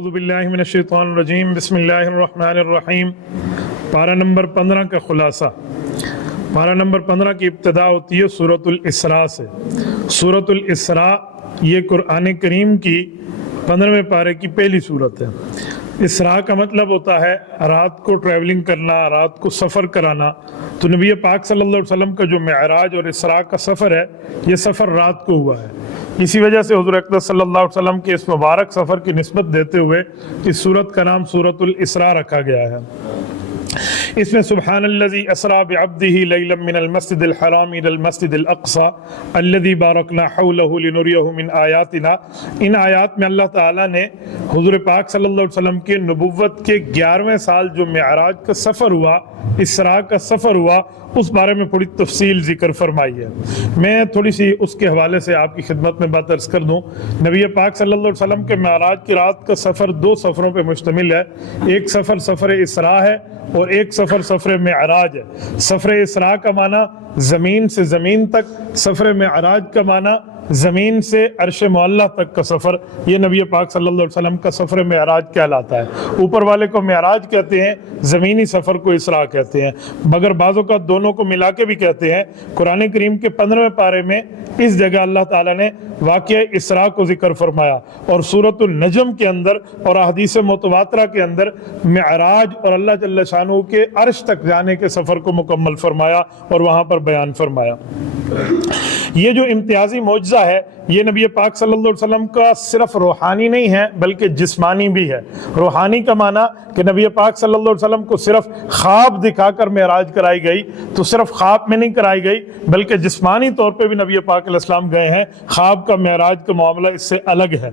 اعوذ باللہ من الشیطان الرجیم بسم اللہ الرحمن الرحیم۔ پارہ نمبر 15 کا خلاصہ۔ پارہ نمبر 15 کی ابتدا ہوتی ہے سورۃ الاسراء سے۔ سورۃ الاسراء یہ قرآن کریم کی 15ویں پارے کی پہلی سورت ہے۔ اسراء کا مطلب ہوتا ہے رات کو ٹریولنگ کرنا، رات کو سفر کرانا۔ تو نبی پاک صلی اللہ علیہ وسلم کا جو معراج اور اسراء کا سفر ہے، یہ سفر رات کو ہوا ہے۔ اسی وجہ سے حضور اقدس صلی اللہ علیہ وسلم کے اس مبارک سفر کی نسبت دیتے ہوئے اس سورت کا نام سورۃ الاسراء رکھا گیا ہے۔ اس میں سبحان الذی اسریٰ بعبدہ لیلا من المسجد الحرام الی المسجد الاقصی الذی بارکنا حولہ لنریہ من آیاتنا، ان آیات میں اللہ تعالیٰ نے حضور پاک صلی اللہ علیہ وسلم کے نبوت کے 11ویں سال جو معراج کا سفر ہوا، اسراء کا سفر ہوا، اس بارے میں تھوڑی تفصیل ذکر فرمائی ہے۔ میں تھوڑی سی اس کے حوالے سے آپ کی خدمت میں بات عرض کر دوں۔ نبی پاک صلی اللہ علیہ وسلم کے معراج کی رات کا سفر 2 سفروں پہ مشتمل ہے۔ ایک سفر سفر اسراء ہے اور ایک سفر سفر معراج ہے۔ سفر اسراء کا معنی زمین سے زمین تک، سفر معراج کا معنی زمین سے عرش معلیٰ تک کا سفر۔ یہ نبی پاک صلی اللہ علیہ وسلم کا سفر معراج کہلاتا ہے۔ اوپر والے کو معراج کہتے ہیں، زمینی سفر کو اسراء کہتے ہیں، مگر بعضوں کا دونوں کو ملا کے بھی کہتے ہیں۔ قرآن کریم کے 15ویں پارے میں اس جگہ اللہ تعالیٰ نے واقعہ اسراء کو ذکر فرمایا، اور سورۃ النجم کے اندر اور احادیث متواترہ کے اندر معراج اور اللہ جل شانہ کے عرش تک جانے کے سفر کو مکمل فرمایا اور وہاں پر بیان فرمایا۔ یہ جو امتیازی معجزہ ہے، یہ نبی پاک صلی اللہ علیہ وسلم کا صرف روحانی نہیں ہے بلکہ جسمانی بھی ہے۔ روحانی کا معنی کہ نبی پاک صلی اللہ علیہ وسلم کو صرف خواب دکھا کر معراج کرائی گئی، تو صرف خواب میں نہیں کرائی گئی بلکہ جسمانی طور پہ بھی نبی پاک علیہ السلام گئے ہیں۔ خواب کا معراج کا معاملہ اس سے الگ ہے۔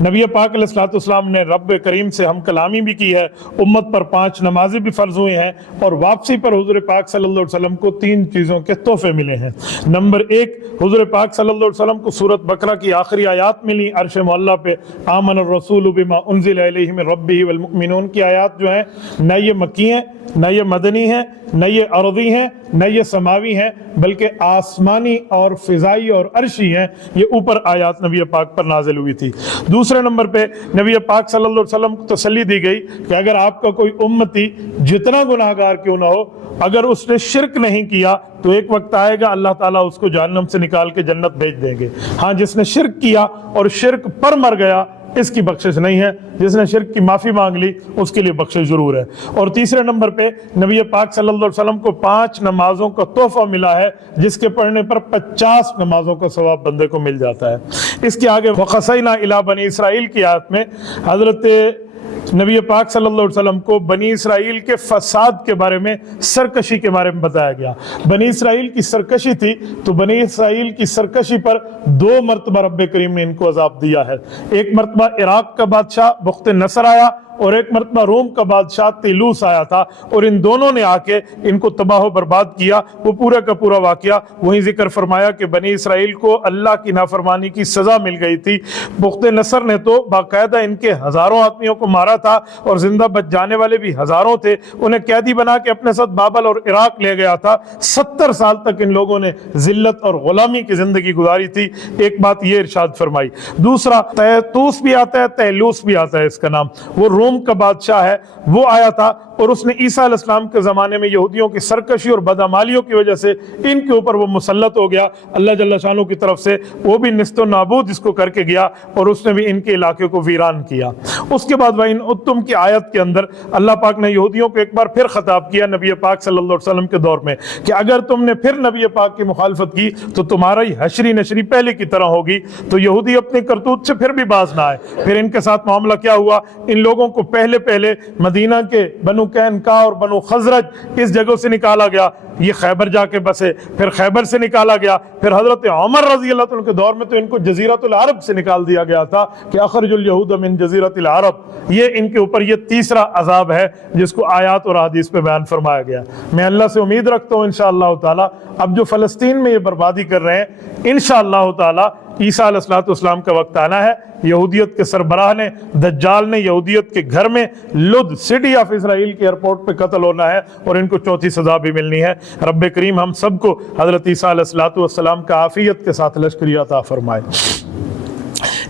نبی پاک علیہ السلام نے رب کریم سے ہم کلامی بھی کی ہے، امت پر 5 نمازیں بھی فرض ہوئی ہیں، اور واپسی پر حضور پاک صلی اللہ علیہ وسلم کو 3 چیزوں کے تحفے ملے ہیں۔ نمبر 1، حضور پاک صلی اللہ علیہ وسلم کو سورۃ بقرہ کی آخری آیات ملی عرش معلیٰ پہ، آمن الرسول بما انزل الیہ من ربہ والمؤمنون کی آیات جو ہیں، نہ یہ مکی ہیں، نہ یہ مدنی ہیں، نہ یہ ارضی ہیں، نہ یہ سماوی ہیں، بلکہ آسمانی اور فضائی اور عرشی ہیں۔ یہ اوپر آیات نبی پاک پر نازل ہوئی تھی۔ دوسرے نمبر پہ نبی پاک صلی اللہ علیہ وسلم کو تسلی دی گئی کہ اگر آپ کا کوئی امتی جتنا گناہ گار کیوں نہ ہو، اگر اس نے شرک نہیں کیا تو ایک وقت آئے گا اللہ تعالیٰ اس کو جہنم سے نکال کے جنت بھیج دیں گے۔ ہاں، جس نے شرک کیا اور شرک پر مر گیا، اس کی بخشش نہیں ہے۔ جس نے شرک کی معافی مانگ لی، اس کے لیے بخشش ضرور ہے۔ اور تیسرے نمبر پہ نبی پاک صلی اللہ علیہ وسلم کو 5 نمازوں کا تحفہ ملا ہے، جس کے پڑھنے پر 50 نمازوں کا ثواب بندے کو مل جاتا ہے۔ اس کے آگے وَقَصَيْنَا إِلَىٰ بَنِي اسرائیل کی آیت میں حضرت نبی پاک صلی اللہ علیہ وسلم کو بنی اسرائیل کے فساد کے بارے میں، سرکشی کے بارے میں بتایا گیا۔ بنی اسرائیل کی سرکشی تھی، تو بنی اسرائیل کی سرکشی پر 2 مرتبہ رب کریم نے ان کو عذاب دیا ہے۔ ایک مرتبہ عراق کا بادشاہ بخت نصر آیا، اور ایک مرتبہ روم کا بادشاہ تیلوس آیا تھا، اور ان دونوں نے آ کے ان کو تباہ و برباد کیا۔ وہ پورا کا پورا واقعہ وہیں ذکر فرمایا کہ بنی اسرائیل کو اللہ کی نافرمانی کی سزا مل گئی تھی۔ بخت نصر نے تو باقاعدہ ان کے ہزاروں آدمیوں کو مارا تھا، اور زندہ بچ جانے والے بھی ہزاروں تھے۔ انہیں قیدی بنا کے اپنے ساتھ بابل اور عراق لے گیا تھا۔ 70 سال تک ان لوگوں نے ذلت اور غلامی کی زندگی گزاری تھی۔ ایک بات یہ ارشاد فرمائی۔ دوسرا، تیتوس بھی آتا ہے، تیلوس بھی آتا ہے اس کا نام، وہ روم کا بادشاہ ہے، وہ آیا تھا، اور اس نے عیسیٰ علیہ السلام کے زمانے میں یہودیوں کی سرکشی اور بدعمالیوں کی وجہ سے ان کے اوپر وہ مسلط ہو گیا۔ اللہ جل شانہ کی طرف سے وہ بھی نیست و نابود اس کو کر کے گیا، اور اس نے بھی ان کے علاقے کو ویران کیا۔ اس کے بعد وَإِنْ عُدْتُمْ کی آیت کے اندر اللہ پاک نے یہودیوں کو ایک بار پھر خطاب کیا نبی پاک صلی اللہ علیہ وسلم کے دور میں کہ اگر تم نے پھر نبی پاک کی مخالفت کی تو تمہارا ہی حشری نشری پہلے کی طرح ہوگی۔ تو یہودی اپنے کرتوت سے پھر بھی باز نہ آئے۔ پھر ان کے ساتھ معاملہ کیا ہوا؟ ان لوگوں کو پہلے مدینہ کے بنو قینقاع اور بنو خزرج اس جگہ سے نکالا گیا، یہ خیبر جا کے بسے، پھر خیبر سے نکالا گیا، پھر حضرت عمر رضی اللہ عنہ کے دور میں تو ان کو جزیرۃ العرب سے نکال دیا گیا تھا کہ اخرج الیہود من جزیرۃ العرب۔ یہ ان کے اوپر یہ تیسرا عذاب ہے جس کو آیات اور حدیث پہ بیان فرمایا گیا۔ میں اللہ سے امید رکھتا ہوں انشاءاللہ تعالی اب جو فلسطین میں یہ بربادی کر رہے ہیں، انشاءاللہ تعالی عیسیٰ علیہ السلام کا وقت آنا ہے۔ یہودیت کے سربراہ نے، دجال نے یہودیت کے گھر میں لد سٹی آف اسرائیل کے ایئرپورٹ پہ قتل ہونا ہے، اور ان کو 4تھی سزا بھی ملنی ہے۔ رب کریم ہم سب کو حضرت عیسیٰ علیہ السلام کا عافیت کے ساتھ لشکری عطا فرمائے۔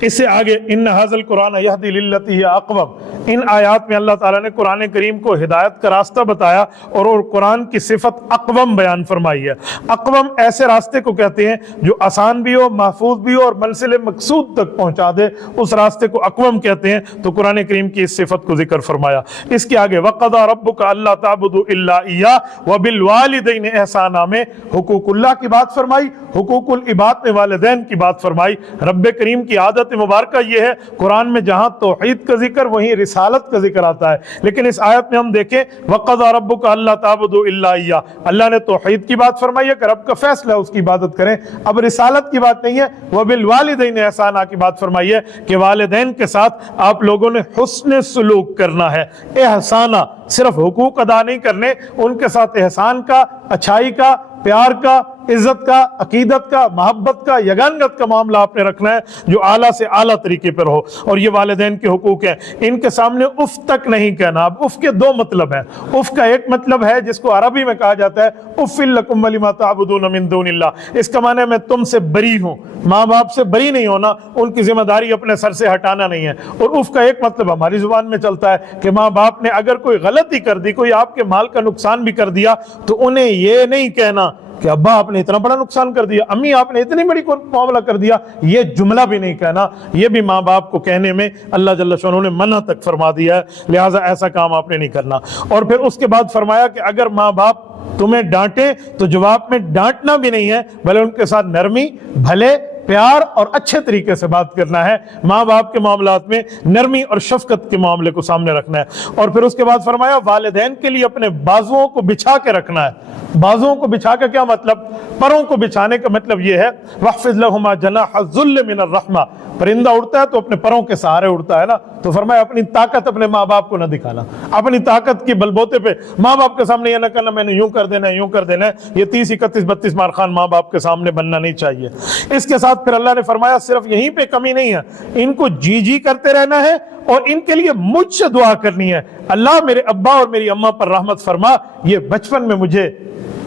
اس سے آگے ان ھذل قرآن یہدی للتی ہی اقوم، ان آیات میں اللہ تعالیٰ نے قرآن کریم کو ہدایت کا راستہ بتایا اور قرآن کی صفت اقوم بیان فرمائی ہے۔ اقوم ایسے راستے کو کہتے ہیں جو آسان بھی ہو، محفوظ بھی ہو اور منزل مقصود تک پہنچا دے، اس راستے کو اقوم کہتے ہیں۔ تو قرآن کریم کی اس صفت کو ذکر فرمایا۔ اس کے آگے وَقَضَىٰ رَبُّكَ أَلَّا تَعْبُدُوا إِلَّا إِيَّاهُ وَبِالْوَالِدَيْنِ إِحْسَانًا میں حقوق اللہ کی بات فرمائی، حقوق العباد میں والدین کی بات فرمائی۔ رب کریم کی عادت مبارکہ یہ ہے، قرآن میں جہاں توحید کا ذکر وہیں رسالت کا ذکر آتا ہے، لیکن اس آیت میں ہم دیکھیں وَقَضَىٰ رَبُّكَ أَلَّا تَعْبُدُوا إِلَّا إِيَّاهُ، اللہ نے توحید کی بات فرمائی ہے کہ رب کا فیصلہ اس کی عبادت کریں۔ اب رسالت کی بات نہیں ہے، وَبِالْوَالِدَيْنِ إِحْسَانًا کی بات فرمائی ہے کہ والدین کے ساتھ آپ لوگوں نے حسن سلوک کرنا ہے۔ احسانہ صرف حقوق ادا نہیں کرنے، ان کے ساتھ احسان کا، اچھائی کا، پیار کا، عزت کا، عقیدت کا، محبت کا، یگانگت کا معاملہ آپ نے رکھنا ہے جو اعلیٰ سے اعلیٰ طریقے پر ہو، اور یہ والدین کے حقوق ہیں۔ ان کے سامنے اف تک نہیں کہنا۔ اب اف کے دو مطلب ہیں۔ اف کا ایک مطلب ہے جس کو عربی میں کہا جاتا ہے اف لکم ولما تعبدون من دون اللہ، اس کا معنی ہے میں تم سے بری ہوں۔ ماں باپ سے بری نہیں ہونا، ان کی ذمہ داری اپنے سر سے ہٹانا نہیں ہے۔ اور اف کا ایک مطلب ہماری زبان میں چلتا ہے کہ ماں باپ نے اگر کوئی غلطی کر دی، کوئی آپ کے مال کا نقصان بھی کر دیا، تو انہیں یہ نہیں کہنا کہ ابا آپ نے اتنا بڑا نقصان کر دیا، امی آپ نے اتنی بڑی معاملہ کر دیا، یہ جملہ بھی نہیں کہنا۔ یہ بھی ماں باپ کو کہنے میں اللہ جل شانہ نے منع تک فرما دیا ہے، لہٰذا ایسا کام آپ نے نہیں کرنا۔ اور پھر اس کے بعد فرمایا کہ اگر ماں باپ تمہیں ڈانٹیں تو جواب میں ڈانٹنا بھی نہیں ہے، بلکہ ان کے ساتھ نرمی، بھلے، پیار اور اچھے طریقے سے بات کرنا ہے۔ ماں باپ کے معاملات میں نرمی اور شفقت کے معاملے کو سامنے رکھنا ہے۔ اور پھر اس کے بعد فرمایا والدین کے لیے اپنے بازوؤں کو بچھا کے رکھنا ہے۔ بازوؤں کو بچھا کے کیا مطلب؟ پروں کو بچھانے کا مطلب یہ ہے وَاخْفِضْ لَهُمَا جَنَاحَ الذُّلِّ مِنَ الرَّحْمَةِ، پرندہ اڑتا ہے تو اپنے پروں کے سہارے اڑتا ہے نا، تو فرمایا اپنی طاقت اپنے ماں باپ کو نہ دکھانا، اپنی طاقت کی بلبوتے پہ ماں باپ کے سامنے یہ نہ کرنا میں نے یوں کر دینا ہے، یوں کر دینا ہے۔ یہ 30 31 32 مارخان ماں باپ کے سامنے بننا نہیں چاہیے۔ اس کے ساتھ پھر اللہ نے فرمایا صرف یہیں پہ کمی نہیں ہے، ان کو جی جی کرتے رہنا ہے اور ان کے لیے مجھ سے دعا کرنی ہے، اللہ میرے ابا اور میری اماں پر رحمت فرما، یہ بچپن میں مجھے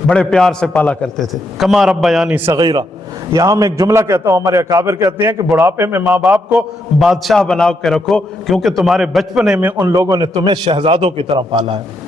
بڑے پیار سے پالا کرتے تھے، کما ربیانی صغیرہ۔ یہاں میں ایک جملہ کہتا ہوں، ہمارے اکابر کہتے ہیں کہ بڑھاپے میں ماں باپ کو بادشاہ بنا کے رکھو، کیونکہ تمہارے بچپنے میں ان لوگوں نے تمہیں شہزادوں کی طرح پالا ہے۔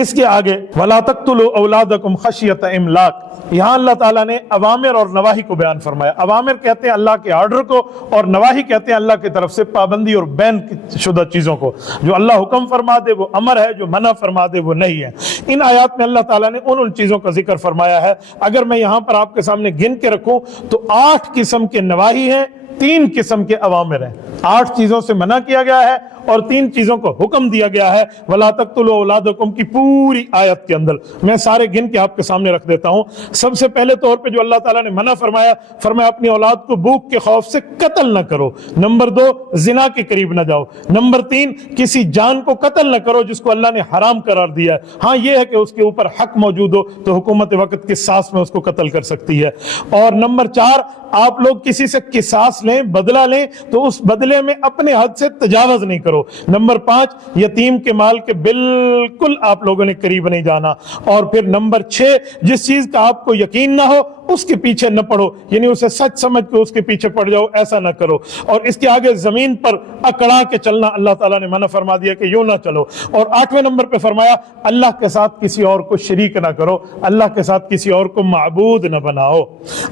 اس کے آگے وَلَا تَقْتُلُوا أَوْلَادَكُمْ خَشْيَةَ إِمْلَاقٍ، یہاں اللہ تعالیٰ نے اوامر اور نواہی کو بیان فرمایا۔ اوامر کہتے ہیں اللہ کے آرڈر کو، اور نواہی کہتے ہیں اللہ کی طرف سے پابندی اور بین شدہ چیزوں کو۔ جو اللہ حکم فرما دے وہ امر ہے، جو منع فرما دے وہ نہیں ہے۔ ان آیات میں اللہ تعالیٰ نے ان چیزوں کا ذکر فرمایا ہے۔ اگر میں یہاں پر آپ کے سامنے گن کے رکھوں تو 8 قسم کے نواہی ہیں، 3 قسم کے اوامر ہیں۔ 8 چیزوں سے منع کیا گیا ہے اور 3 چیزوں کو حکم دیا گیا ہے۔ وَلَا تَقْتُلُوا أَوْلَادَكُمْ کی پوری آیت کے اندر میں سارے گن کے آپ کے سامنے رکھ دیتا ہوں۔ سب سے پہلے طور پہ جو اللہ تعالیٰ نے منع فرمایا، فرمایا اپنی اولاد کو بھوک کے خوف سے قتل نہ کرو۔ نمبر 2 زنا کے قریب نہ جاؤ۔ نمبر 3 کسی جان کو قتل نہ کرو جس کو اللہ نے حرام قرار دیا ہے۔ ہاں یہ ہے کہ اس کے اوپر حق موجود ہو تو حکومت وقت کی سانس میں اس کو قتل کر سکتی ہے۔ اور نمبر 4 آپ لوگ کسی سے قصاص لیں، بدلہ لیں تو اس بدلے میں اپنے حد سے تجاوز نہیں کرو۔ نمبر 5 یتیم کے مال کے بالکل آپ لوگوں نے قریب نہیں جانا۔ اور پھر نمبر 6 جس چیز کا آپ کو یقین نہ ہو اس کے پیچھے نہ پڑو، یعنی اسے سچ سمجھ کے اس کے پیچھے پڑ جاؤ، ایسا نہ کرو۔ اور اس کے آگے زمین پر اکڑا کے چلنا اللہ تعالیٰ نے منع فرما دیا کہ یوں نہ چلو۔ اور 8ویں نمبر پہ فرمایا اللہ کے ساتھ کسی اور کو شریک نہ کرو، اللہ کے ساتھ کسی اور کو معبود نہ بناؤ۔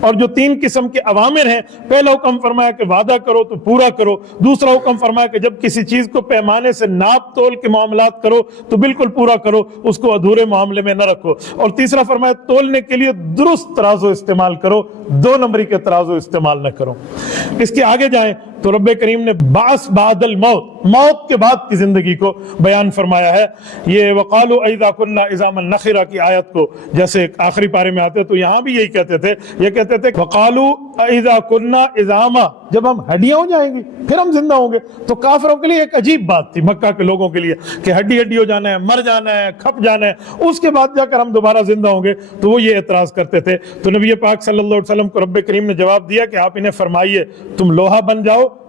اور جو 3 قسم کے اوامر ہیں، پہلا حکم فرمایا کہ وعدہ کرو تو پورا کرو، دوسرا حکم فرمایا کہ جب کسی چیز کو پیمانے سے ناپ تول کے معاملات کرو تو بالکل پورا کرو، اس کو ادھورے معاملے میں نہ رکھو، اور تیسرا فرمایا تولنے کے لیے درست ترازو استعمال کرو، 2 نمبری کے ترازو استعمال نہ کرو۔ اس کے آگے جائیں تو رب کریم نے بعث بعد الموت، موت کے بعد کی زندگی کو بیان فرمایا ہے۔ یہ وقالوا اذا كنا عظاما نخرا کی آیت کو جیسے آخری پارے میں آتے تو یہاں بھی یہی کہتے تھے، یہ کہتے تھے وقالوا اذا كنا عظاما، جب ہم ہڈیاں ہو جائیں گی پھر ہم زندہ ہوں گے۔ تو کافروں کے لیے ایک عجیب بات تھی، مکہ کے لوگوں کے لیے، کہ ہڈی ہڈی ہو جانا ہے، مر جانا ہے، کھپ جانا ہے، اس کے بعد جا کر ہم دوبارہ زندہ ہوں گے۔ تو وہ یہ اعتراض کرتے تھے۔ تو نبی پاک صلی اللہ علیہ وسلم کو رب کریم نے جواب دیا کہ آپ انہیں فرمائیے تم لوہا بن جاؤ،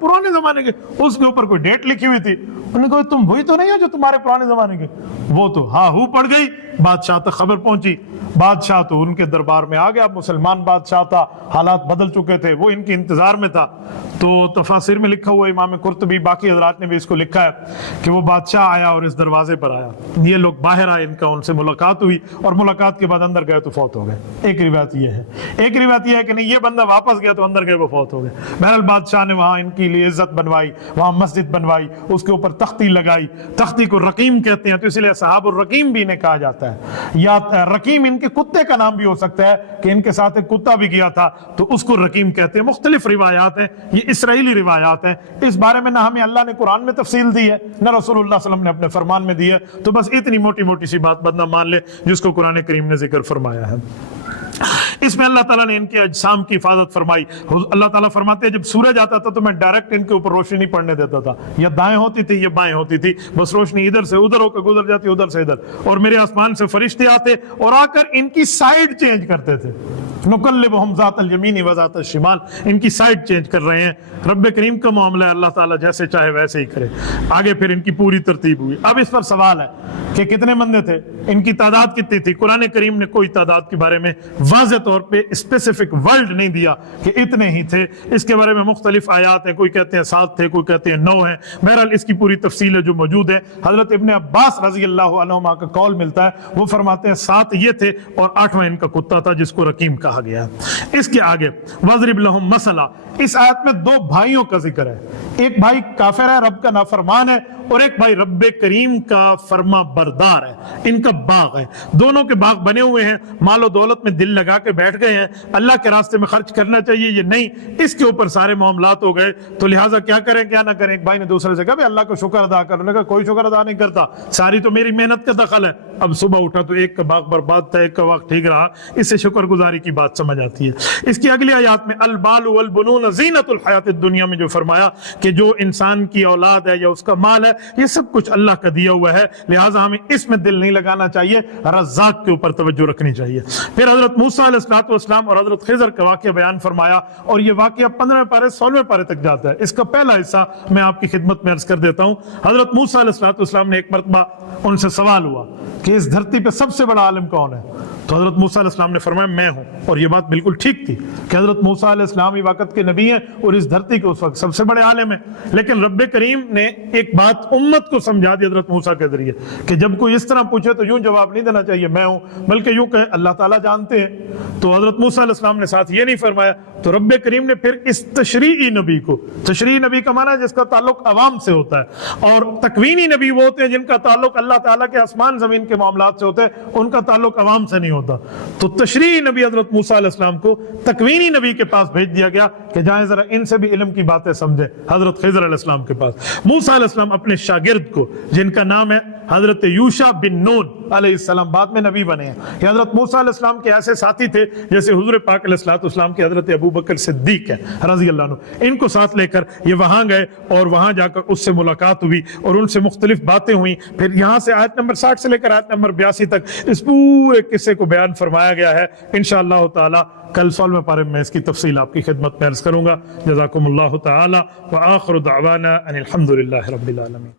پرانے زمانے کے، اس کے اوپر کوئی ڈیٹ لکھی ہوئی تھی۔ انہوں نے کہا تم وہی تو نہیں ہو جو تمہارے پرانے زمانے کے؟ وہ تو ہاں ہو پڑ گئی، بادشاہ تک خبر پہنچی، بادشاہ تو ان کے دربار میں آ گیا، مسلمان بادشاہ تھا، حالات بدل چکے تھے، وہ ان کے انتظار میں تھا۔ تو تفاسیر میں لکھا ہوا ہے، امام قرطبی باقی حضرات نے بھی اس کو لکھا ہے کہ وہ بادشاہ آیا اور اس دروازے پر آیا، یہ لوگ باہر آئے، ان سے ملاقات ہوئی اور ملاقات کے بعد اندر گئے تو فوت ہو گئے۔ ایک روایت یہ ہے، ایک روایت یہ ہے کہ نہیں یہ بندہ واپس گیا تو اندر گئے وہ فوت ہو گئے۔ بہرحال بادشاہ نے وہاں ان کے لیے عزت بنوائی، وہاں مسجد بنوائی، اس کے اوپر تختی لگائی، تختی کو رقیم کہتے ہیں تو اس لیے صحاب الرقیم بھی انہیں کہا جاتا ہے، یا رقیم ان کے کتے کا نام بھی ہو سکتا ہے کہ ان کے ساتھ ایک کتا بھی گیا تھا تو اس کو رقیم کہتے ہیں۔ مختلف روایات ہیں، یہ اسرائیلی روایات ہیں، اس بارے میں نہ ہمیں اللہ نے قرآن میں تفصیل دی ہے نہ رسول اللہ صلی اللہ علیہ وسلم نے اپنے فرمان میں دی ہے، تو بس اتنی موٹی موٹی سی بات بدنا مان لے جس کو قرآن کریم نے ذکر فرمایا ہے۔ اس میں اللہ تعالیٰ نے ان کے اجسام کی حفاظت فرمائی۔ اللہ تعالیٰ فرماتے ہیں جب سورج آتا تھا تو میں ڈائریکٹ ان کے اوپر روشنی نہیں پڑنے دیتا تھا، یا دائیں ہوتی تھی یا بائیں ہوتی تھی، بس روشنی ادھر سے ادھر ہو کر گزر جاتی، ادھر سے ادھر، اور میرے آسمان سے فرشتے آتے اور آ کر ان کی سائیڈ چینج کرتے تھے۔ نقلبہم ذات الیمین و ذات الشمال، ان کی سائیڈ چینج کر رہے ہیں۔ رب کریم کا معاملہ ہے، اللہ تعالیٰ جیسے چاہے ویسے ہی کرے۔ آگے پھر ان کی پوری ترتیب ہوئی۔ اب اس پر سوال ہے کہ کتنے بندے تھے، ان کی تعداد کتنی تھی؟ قرآن کریم نے کوئی تعداد کے بارے میں واضح طور پہ اسپیسیفک ورلڈ نہیں دیا کہ اتنے ہی تھے، اس کے بارے میں مختلف آیات ہیں، کوئی کہتے ہیں 7 تھے، کوئی کہتے ہیں 9 ہیں۔ بہرحال اس کی پوری تفصیل ہے جو موجود ہے، حضرت ابن عباس رضی اللہ عنہما کا قول ملتا ہے، وہ فرماتے ہیں 7 یہ تھے اور 8واں ان کا کتا تھا جس کو رقیم کہا گیا۔ اس کے آگے وَضْرِبْ لَهُمْ مَثَلًا، اس آیت میں 2 بھائیوں کا ذکر ہے، ایک بھائی کافر ہے، رب کا نافرمان ہے، اور ایک بھائی رب کریم کا فرما بردار ہے، ان کا باغ ہے، دونوں کے باغ بنے ہوئے ہیں، مال و دولت میں دل لگا کے بیٹھ گئے ہیں، اللہ کے راستے میں خرچ کرنا چاہیے یہ نہیں، اس کے اوپر سارے معاملات ہو گئے، تو لہٰذا کیا کریں کیا نہ کریں۔ ایک بھائی نے دوسرے سے کہا بھائی اللہ کا شکر ادا کر، انہوں نے کہا کوئی شکر ادا نہیں کرتا، ساری تو میری محنت کا دخل ہے۔ اب صبح اٹھا تو ایک کا باغ برباد تھا، ایک کا باغ ٹھیک رہا، اس سے شکر گزاری کی بات سمجھ آتی ہے۔ اس کی اگلی آیات میں البال والبنون زینت الحیات الدنیا میں جو فرمایا کہ جو انسان کی اولاد ہے یا اس کا مال ہے یہ سب کچھ اللہ کا دیا ہوا ہے، لہٰذا ہمیں اس میں دل نہیں لگانا چاہیے، رزاق کے اوپر توجہ رکھنی چاہیے۔ پھر حضرت موسیٰ علیہ السلام اور حضرت خضر کا واقعہ بیان فرمایا، اور یہ واقعہ 15 پارے 16 پارے تک جاتا ہے۔ اس کا پہلا حصہ میں آپ کی خدمت میں عرض کر دیتا ہوں۔ حضرت موسیٰ علیہ السلام نے ایک مرتبہ ان سے سوال ہوا کہ اس دھرتی پہ سب سے بڑا عالم کون ہے؟ تو حضرت موسیٰ علیہ السلام نے فرمایا میں ہوں، اور یہ بات بالکل ٹھیک تھی کہ حضرت موسیٰ علیہ السلام ہی وقت کے نبی ہیں اور اس دھرتی کے اس وقت سب سے بڑے عالم ہیں، لیکن رب کریم نے ایک بات امت کو سمجھا دی حضرت موسیٰ کے ذریعے کہ جب کوئی اس طرح پوچھے تو یوں جواب نہیں دینا چاہیے میں ہوں، بلکہ یوں کہے اللہ تعالیٰ جانتے ہیں۔ تو حضرت موسیٰ علیہ السلام نے ساتھ یہ نہیں فرمایا، تو رب کریم نے پھر اس تشریعی نبی کو، تشریعی نبی کا معنی ہے جس کا تعلق عوام سے ہوتا ہے، اور تکوینی نبی وہ ہوتے ہیں جن کا تعلق اللہ تعالیٰ کے آسمان زمین کے معاملات سے ہوتے ہیں، ان کا تعلق عوام سے نہیں ہوتا۔ تو تشریعی نبی حضرت موسیٰ علیہ السلام کو تکوینی نبی کے پاس بھیج دیا گیا کہ جائیں ذرا ان سے بھی علم کی باتیں سمجھیں، حضرت خضر علیہ السلام کے پاس۔ موسیٰ علیہ السلام اپنے شاگرد کو جن کا نام ہے حضرت یوشع بن نون علیہ السلام، بعد میں نبی بنے ہیں، یہ حضرت موسیٰ علیہ السلام کے ایسے ساتھی تھے جیسے حضور پاک علیہ السلام کے حضرت ابو بکر صدیق ہے رضی اللہ عنہ، ان کو ساتھ لے کر یہ وہاں گئے اور وہاں جا کر اس سے ملاقات ہوئی اور ان سے مختلف باتیں ہوئیں۔ پھر یہاں سے آیت نمبر 60 سے لے کر آیت نمبر 82 تک اس پورے قصے کو بیان فرمایا گیا ہے۔ انشاءاللہ تعالی کل 16 پارے میں اس کی تفصیل آپ کی خدمت میں عرض کروں گا۔ جزاکم اللہ تعالی وآخر دعوانا ان الحمد للہ رب العالمین۔